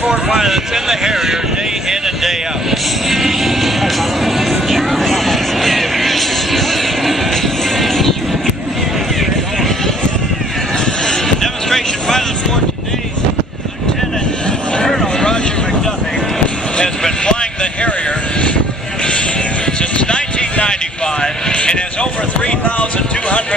Corps pilots in the Harrier day in and day out. Demonstration pilot for today, Lieutenant Colonel Roger McDuffie has been flying the Harrier since 1995 and has over 3,200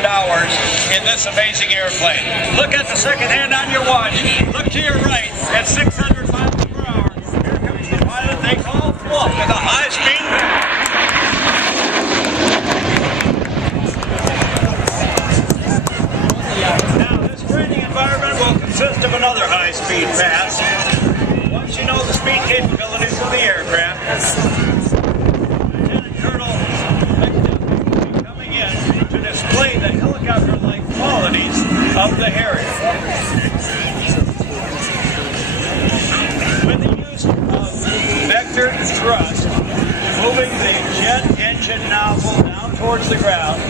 hours in this amazing airplane. Look at the second hand on your watch. Look to your right at 600 miles per hour. Here comes the pilot they call Fluff with a high-speed pass. Now, this training environment will consist of another high-speed pass. Once you know the speed capabilities of the aircraft, Lieutenant Colonel McDuffie will be coming in to display the helicopter-like qualities of the Harrier. With the use of vector thrust, moving the jet engine nozzle down towards the ground,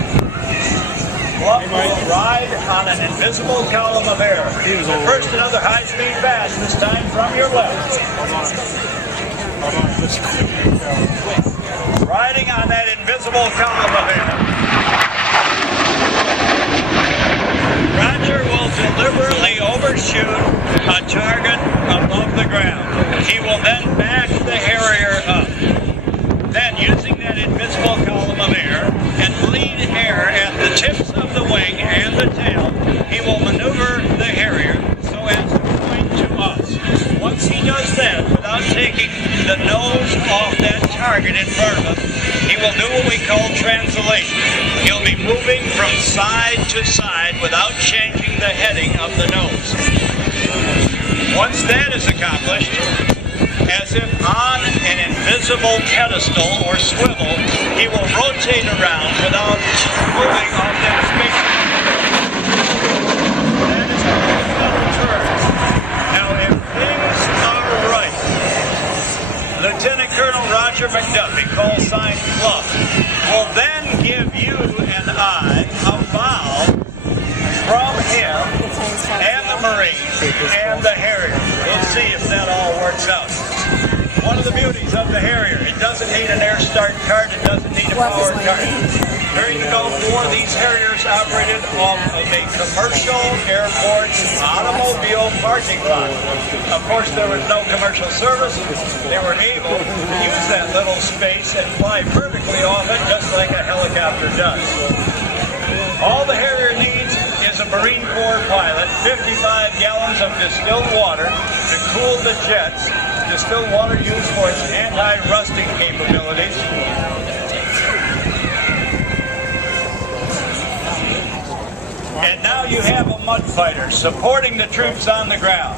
Fluff will ride on an invisible column of air. First, another high-speed pass, this time from your left. Riding on that invisible column of air, Roger will deliberately overshoot a target above the ground. He will then back the Harrier up. Then, using that invisible column of air and bleed air at the tips of the wing and the tail, he will maneuver the Harrier so as to point to us. Once he does that, without taking the nose off that target in front of us, he will do what we call translation. He'll be moving from side to side without changing the heading of the nose. Once that is accomplished, as if on an invisible pedestal or swivel, he will rotate around without moving off that space. That is called turns. Now, if things are right, Lieutenant Colonel Roger McDuffie, call sign Fluff, will then give you and I a bow from him and the Marines and the Harrier. We'll see if that all works out. One of the beauties of the Harrier, it doesn't need an air start cart, it doesn't need a power cart. During the Gulf War, these Harriers operated off of a commercial airport automobile parking lot. Of course, there was no commercial service. They were able to use that little space and fly vertically off it just like a helicopter does. All the Harrier needs is a Marine Corps pilot, 55 gallons of distilled water to cool the jets. Distilled water used for its anti-rusting capabilities. And now you have a mud fighter supporting the troops on the ground.